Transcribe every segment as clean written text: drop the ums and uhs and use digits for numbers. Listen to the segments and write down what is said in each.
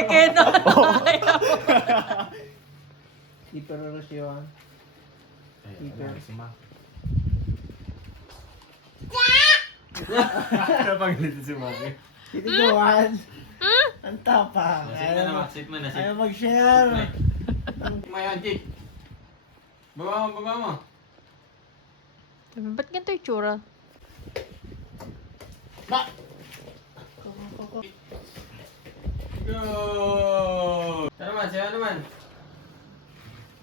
Tekken. Keeper na siya. Keeper. Napaglitin si Maki. Dito Johan. Ang tapang. Sit mo na. Ayaw mag-share. May antik. Baba mo. Ba't ganito yung tsura? Ba! Go! Ano naman?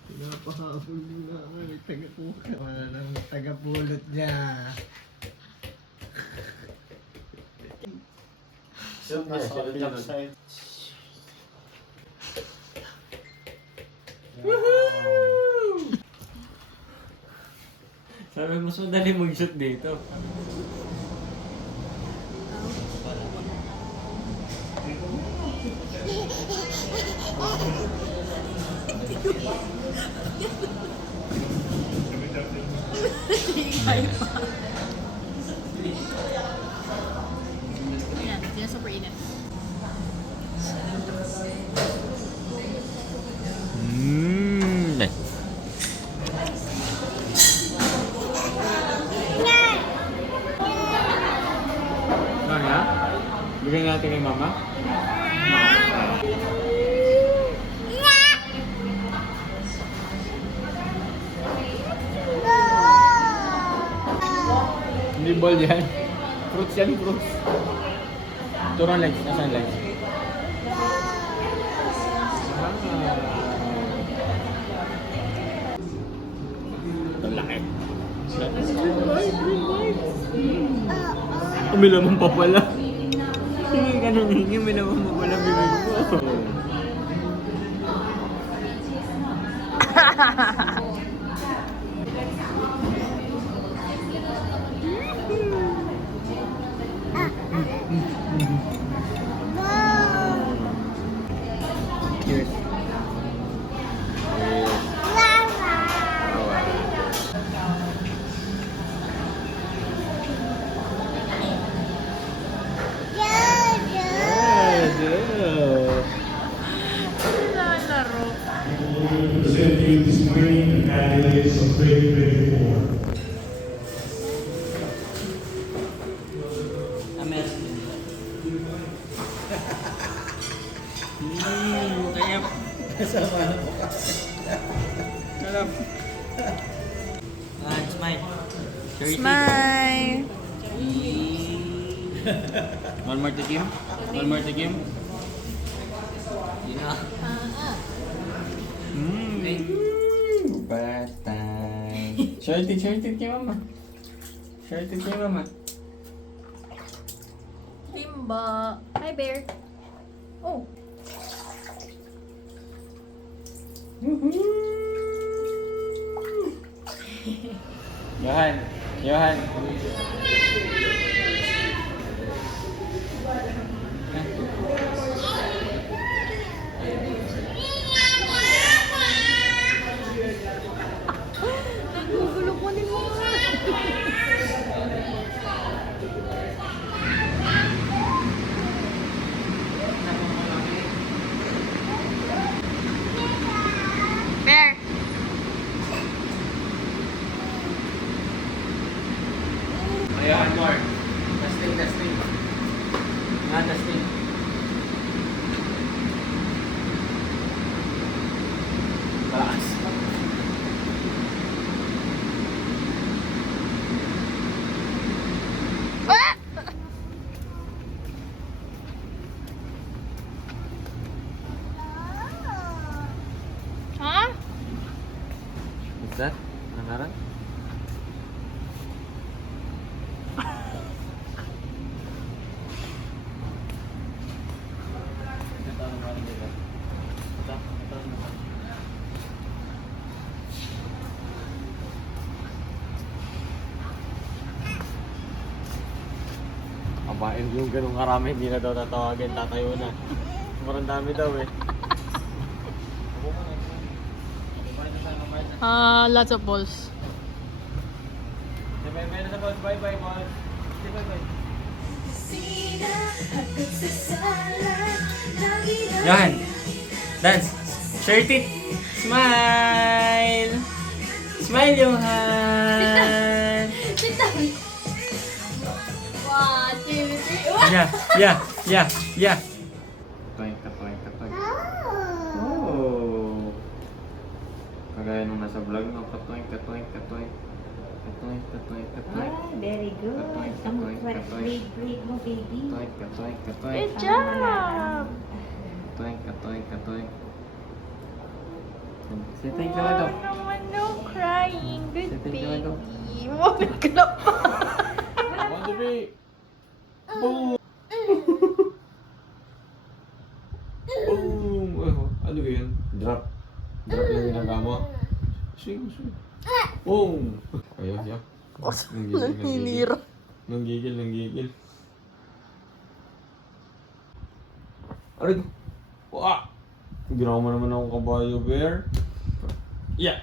Pinapahabol nila ako. May taga-puka. Wala nang taga-pulot niya. Woohoo! Sabi mas madali mag-shoot dito. Yan, yan super init. Mama? Bigyan natin kay Mama? Hindi ball yan. Fruits yan, fruits. Turang legs. Nasaan legs? Ang laki. Umilaman pa pala. Hingi ka na hingi, umilaman pa pala bibig ko. Cheers. Lalaro. Present you this morning the candidates of 2024. Kasama na po ka. Smile. Smile. One more tikim. One more tikim. Batay. Short it kay Mama. Short it kay Mama. Timba. Hi, Bear. Oh. Johan. Nagugulo ko ni mo. Bear. Johan more. Testing. Testing. Balas. Huh? What's that? Nanaran? Abain yung ganung karami, hindi na daw tatawagin, tatayo na. Sobrang dami daw eh. Lots of balls. Bye-bye na sa balls. Bye-bye, balls. Say bye-bye. Sina, hagod sa sala, Johan. Dance. Share it. Smile. Smile, Johan. Sit down. 1, 2, 3. Yeah. Katoy. Oh. Kagaya nung nasa vlog, no? Katoy. Very good. Ang break mo, baby. Katoy. Good job. Katoy. Say thank you lang daw. Naman no crying. Good Say thank you lang baby. daw. Wapit ka na pa. One, two, three. Boom! Boom! Ano ba yun? Drop lang ginagawa mo. Swing. Boom! Ayaw. Nanghihira. Nanggigil. Aray! Wah! Ginawa mo naman akong kabayo, bear. Yeah!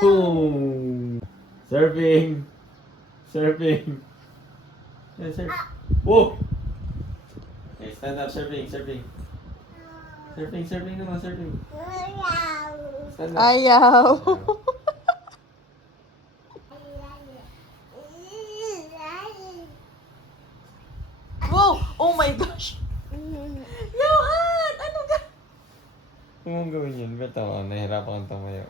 Boom! Surfing! Yeah, surf. Whoa! Okay, stand up, surfing naman, surfing. Stand up. Ayaw. Wow! Oh my gosh! Johan! Ano ga? Kung mong gawin yun, ba't ako nahihirapan kang tumayo?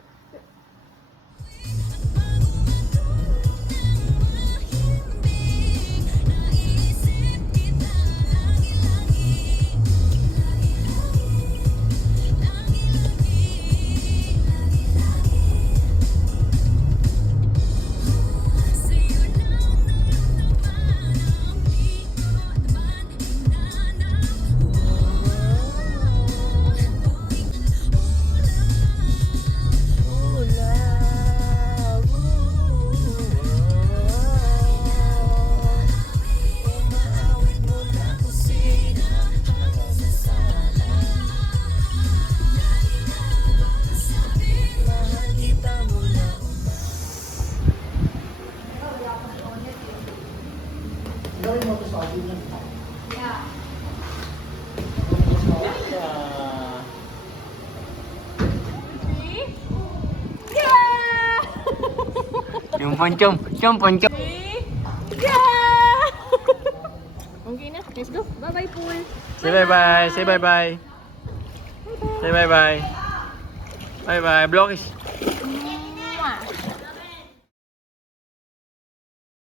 Yung ponchong. Yeah! Okay na. Let's go. Bye-bye, pool. Say bye-bye. Say bye-bye. Say bye-bye. Bye-bye. Blockies.